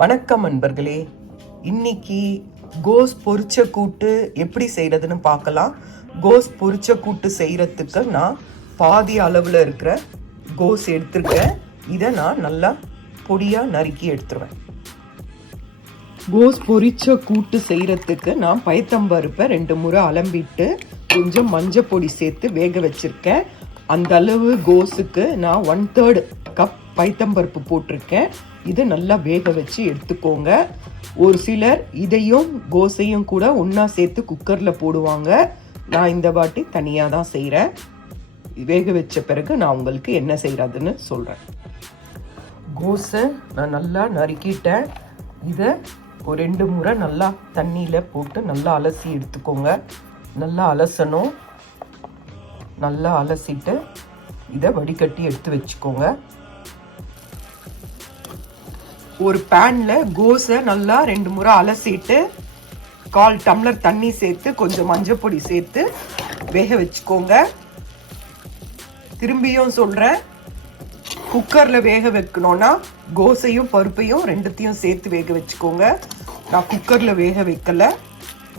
வணக்கம் நண்பர்களே. இன்னைக்கு கோஸ் பொரிச்ச கூட்டு எப்படி செய்யறதுன்னு பார்க்கலாம். கோஸ் பொரிச்ச கூட்டு செய்யறதுக்கு நான் பாதி அளவில் இருக்கிற கோஸ் எடுத்துருக்கேன். இதை நான் நல்லா பொடியாக நறுக்கி எடுத்துருவேன். கோஸ் பொரிச்ச கூட்டு செய்யறதுக்கு நான் பயத்தம்பருப்பை 2 முறை அலம்பிட்டு கொஞ்சம் மஞ்சள் பொடி சேர்த்து வேக வச்சிருக்கேன். அந்த அளவு கோஸுக்கு நான் 1/3 கப் பயத்தம்பருப்பு போட்டிருக்கேன். இதை நல்லா வேக வச்சு எடுத்துக்கோங்க. ஒரு சிலர் இதையும் கோஸையும் கூட ஒன்றா சேர்த்து குக்கரில் போடுவாங்க. நான் இந்த வாட்டி தனியாக தான் செய்கிறேன். வேக வச்ச பிறகு நான் உங்களுக்கு என்ன செய்கிறதுன்னு சொல்கிறேன். கோஸை நான் நல்லா நறுக்கிட்டேன். இதை ஒரு 2 முறை நல்லா தண்ணியில் போட்டு நல்லா அலசி எடுத்துக்கோங்க. நல்லா அலசணும். நல்லா அலசிட்டு இதை வடிகட்டி எடுத்து வச்சுக்கோங்க. ஒரு பேனில் கோஸை நல்லா 2 முறை அலசிட்டு 1/4 டம்ளர் தண்ணி சேர்த்து கொஞ்சம் மஞ்சள் பொடி சேர்த்து வேக வச்சுக்கோங்க. திரும்பியும் சொல்கிறேன், குக்கரில் வேக வைக்கணும்னா கோஸையும் பருப்பையும் 2த்தையும் சேர்த்து வேக வச்சுக்கோங்க. நான் குக்கரில் வேக வைக்கலை,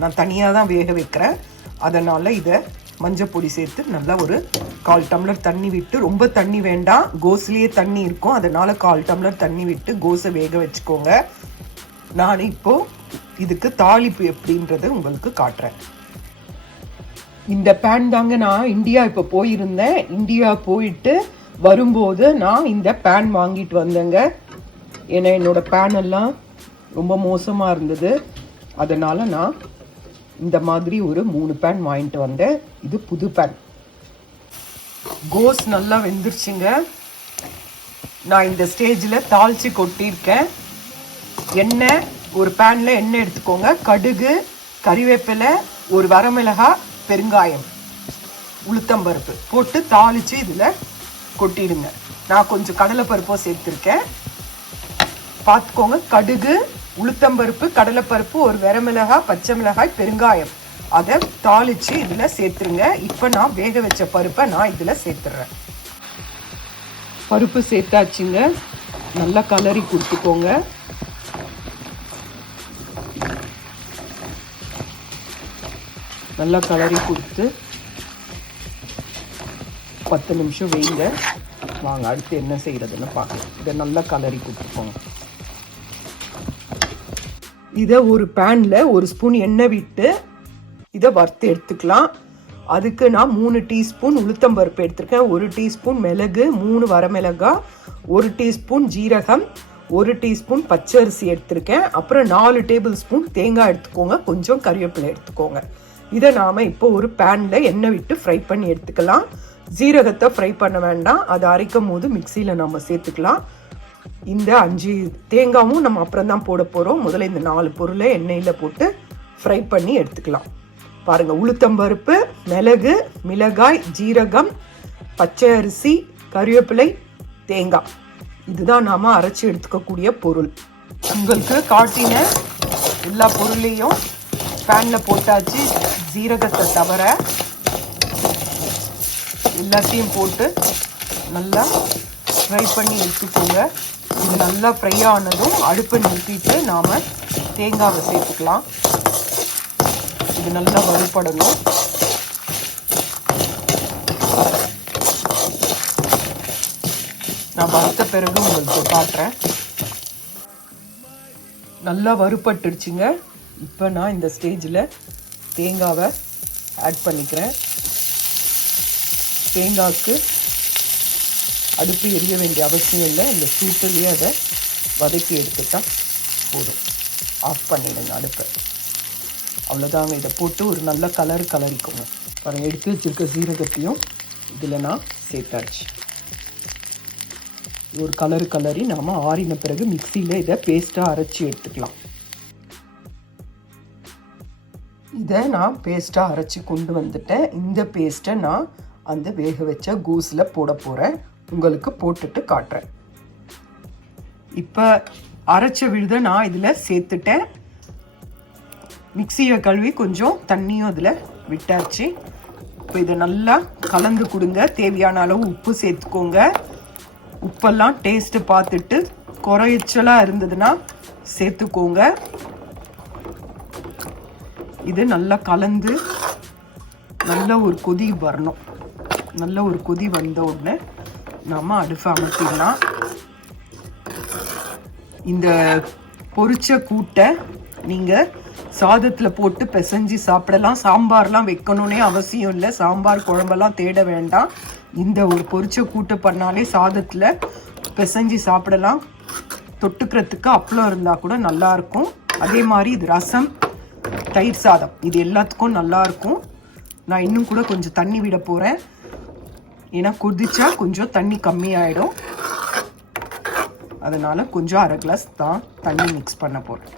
நான் தனியாக தான் வேக வைக்கிறேன். அதனால் இதை மஞ்சள் பொடி சேர்த்து நல்லா ஒரு 1/4 டம்ளர் தண்ணி விட்டு, ரொம்ப தண்ணி வேண்டாம், கோஸ்லேயே தண்ணி இருக்கும், அதனால் 1/4 டம்ளர் தண்ணி விட்டு கோஸை வேக வச்சுக்கோங்க. நான் இப்போது இதுக்கு தாளிப்பு எப்படின்றது உங்களுக்கு காட்டுறேன். இந்த பேன் தாங்க நான் இந்தியா இப்போ போயிருந்தேன். இந்தியா போயிட்டு வரும்போது நான் இந்த பேன் வாங்கிட்டு வந்தேங்க. ஏன்னா என்னோடய பேன் எல்லாம் ரொம்ப மோசமாக இருந்தது. அதனால் நான் இந்த மாதிரி ஒரு 3 பேன் வாங்கிட்டு வந்தேன். இது புது பேன். கோஸ் நல்லா வெந்துருச்சுங்க. நான் இந்த ஸ்டேஜில் தாளித்து கொட்டியிருக்கேன். எண்ணெய், ஒரு பேனில் எண்ணெய் எடுத்துக்கோங்க. கடுகு, கறிவேப்பிலை, ஒரு வரமிளகாய், பெருங்காயம், உளுத்தம்பருப்பு போட்டு தாளித்து இதில் கொட்டிடுங்க. நான் கொஞ்சம் கடலைப்பருப்பும் சேர்த்துருக்கேன். பார்த்துக்கோங்க. கடுகு, உளுத்தம்பருப்பு, கடலைப்பருப்பு, ஒரு வரமிளகாய், பச்சை மிளகாய், பெருங்காயம், அதை தாளித்து இதில் சேர்த்துருங்க. இப்போ நான் வேக வச்ச பருப்பை நான் இதில் சேர்த்துடுறேன். பருப்பு சேர்த்தாச்சுங்க. நல்லா கலரி கொடுத்துக்கோங்க. நல்லா கலரி கொடுத்து 10 நிமிஷம் வைங்க. வாங்க அடுத்து என்ன செய்கிறதுன்னு பார்க்கலாம். இதை நல்லா கலரி கொடுத்துக்கோங்க. இதை ஒரு பேனில் 1 ஸ்பூன் எண்ணெய் விட்டு இதை வறுத்து எடுத்துக்கலாம். அதுக்கு நான் 3 டீஸ்பூன் உளுத்தம்பருப்பு எடுத்துருக்கேன், 1 டீஸ்பூன் மிளகு, 3 வரமிளகாய், 1 டீஸ்பூன் ஜீரகம், 1 டீஸ்பூன் பச்சரிசி எடுத்திருக்கேன். அப்புறம் 4 டேபிள் ஸ்பூன் தேங்காய் எடுத்துக்கோங்க. கொஞ்சம் கறிவேப்பிலை எடுத்துக்கோங்க. இதை நாம் இப்போ ஒரு பேனில் எண்ணெய் விட்டு ஃப்ரை பண்ணி எடுத்துக்கலாம். ஜீரகத்தை ஃப்ரை பண்ண வேண்டாம், அதை அரைக்கும் போது மிக்சியில் நம்ம சேர்த்துக்கலாம். இந்த 5 தேங்காயும் நம்ம அப்புறம் தான் போட போகிறோம். முதல்ல இந்த 4 பொருளை எண்ணெயில் போட்டு ஃப்ரை பண்ணி எடுத்துக்கலாம். பாருங்கள், உளுத்தம்பருப்பு, மிளகு, மிளகாய், ஜீரகம், பச்சை அரிசி, கறிவேப்பிலை, தேங்காய், இதுதான் நாம் அரைச்சி எடுத்துக்கக்கூடிய பொருள். உங்களுக்கு காட்டின எல்லா பொருளையும் பேனில் போட்டாச்சு. ஜீரகத்தை தவிர எல்லாத்தையும் போட்டு நல்லா ஃப்ரை பண்ணி எடுத்துக்கோங்க. இது நல்லா ஃப்ரை ஆனதும் அடுப்பை நிறுத்திட்டு நாம் தேங்காவை சேர்த்துக்கலாம். இது நல்லா வறுபடணும். நான் வறுத்த பிறகு உங்களுக்கு காட்டுறேன். நல்லா வறுபட்டுடுச்சுங்க. இப்போ நான் இந்த ஸ்டேஜில் தேங்காவை ஆட் பண்ணிக்கிறேன். தேங்காய்க்கு அடுப்பு எரிய வேண்டிய அவசியம் இல்லை. இந்த சூட்டிலேயே அதை வதக்கி எடுத்துட்டால் போதும். ஆஃப் பண்ணிடுங்க அடுப்பை. அவ்வளோதாங்க. இதை போட்டு ஒரு நல்ல கலரிக்கோங்க. அப்புறம் எடுத்து வச்சுருக்க சீரகத்தையும் இதில் நான் சேர்த்தாச்சு. ஒரு கலரி நாம் ஆறின பிறகு மிக்சியில் இதை பேஸ்ட்டாக அரைச்சி எடுத்துக்கலாம். இதை நான் பேஸ்ட்டாக அரைச்சி கொண்டு வந்துட்டேன். இந்த பேஸ்ட்டை நான் அந்த வேக வச்ச கோஸில் போட போகிறேன். உங்களுக்கு போட்டுட்டு காட்டுறேன். இப்போ அரைச்ச விழுதை நான் இதில் சேர்த்துட்டேன். மிக்சியை கழுவி கொஞ்சம் தண்ணியும் அதில் விட்டாச்சு. இப்போ இதை நல்லா கலந்து கொடுங்க. தேவையான அளவு உப்பு சேர்த்துக்கோங்க. உப்பெல்லாம் டேஸ்ட்டு பார்த்துட்டு குறைச்சலாக இருந்ததுன்னா சேர்த்துக்கோங்க. இது நல்லா கலந்து நல்ல ஒரு கொதி வரணும். நல்ல ஒரு கொதி வந்த உடனே நாம் அடுப்பை அமர்த்திடலாம். இந்த பொரிச்ச கூட்டை நீங்கள் சாதத்தில் போட்டு பிசைஞ்சு சாப்பிடலாம். சாம்பார்லாம் வைக்கணுன்னே அவசியம் இல்லை. சாம்பார் குழம்பெல்லாம் தேட வேண்டாம். இந்த ஒரு பொரிச்ச கூட்டை பண்ணாலே சாதத்தில் பிசைஞ்சு சாப்பிடலாம். தொட்டுக்கிறதுக்கு அப்பளம் இருந்தால் கூட நல்லாயிருக்கும். அதே மாதிரி இது ரசம், தயிர் சாதம், இது எல்லாத்துக்கும் நல்லாயிருக்கும். நான் இன்னும் கூட கொஞ்சம் தண்ணி விட போகிறேன். ஏன்னா கொதிச்சா கொஞ்சம் தண்ணி கம்மியாயிடும். அதனால் கொஞ்சம் 1/2 கிளாஸ் தான் தண்ணி மிக்ஸ் பண்ண போகிறேன்.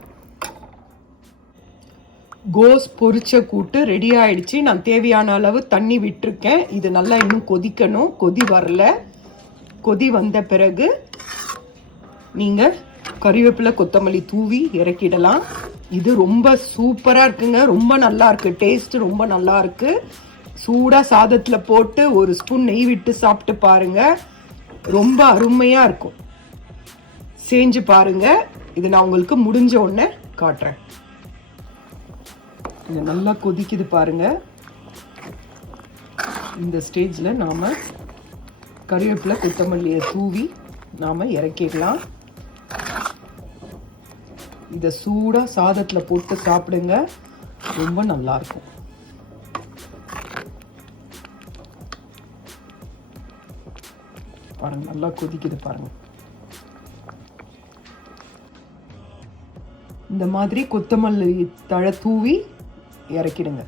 கோஸ் பொரிச்ச கூட்டு ரெடி ஆயிடுச்சு. நான் தேவையான அளவு தண்ணி விட்டுருக்கேன். இது நல்லா இன்னும் கொதிக்கணும். கொதி வரல. கொதி வந்த பிறகு நீங்கள் கறிவேப்பிலை கொத்தமல்லி தூவி இறக்கிடலாம். இது ரொம்ப சூப்பராக இருக்குங்க. ரொம்ப நல்லா இருக்கு. டேஸ்ட் ரொம்ப நல்லா இருக்கு. சூடாக சாதத்தில் போட்டு ஒரு ஸ்பூன் நெய் விட்டு சாப்பிட்டு பாருங்க. ரொம்ப அருமையாக இருக்கும். செஞ்சு பாருங்க. இது நான் உங்களுக்கு முடிஞ்ச உடனே காட்டுறேன். இது நல்லா கொதிக்குது பாருங்க. இந்த ஸ்டேஜில் நாம் கறிவேப்பிலை கொத்தமல்லியை தூவி நாம் இறக்கிடலாம். இதை சூடாக சாதத்தில் போட்டு சாப்பிடுங்க. ரொம்ப நல்லா இருக்கும். பாருங்க, நல்லா கொதிக்குது பாருங்க. இந்த மாதிரி கொத்தமல்லி தழை தூவி இறக்கிடுங்க.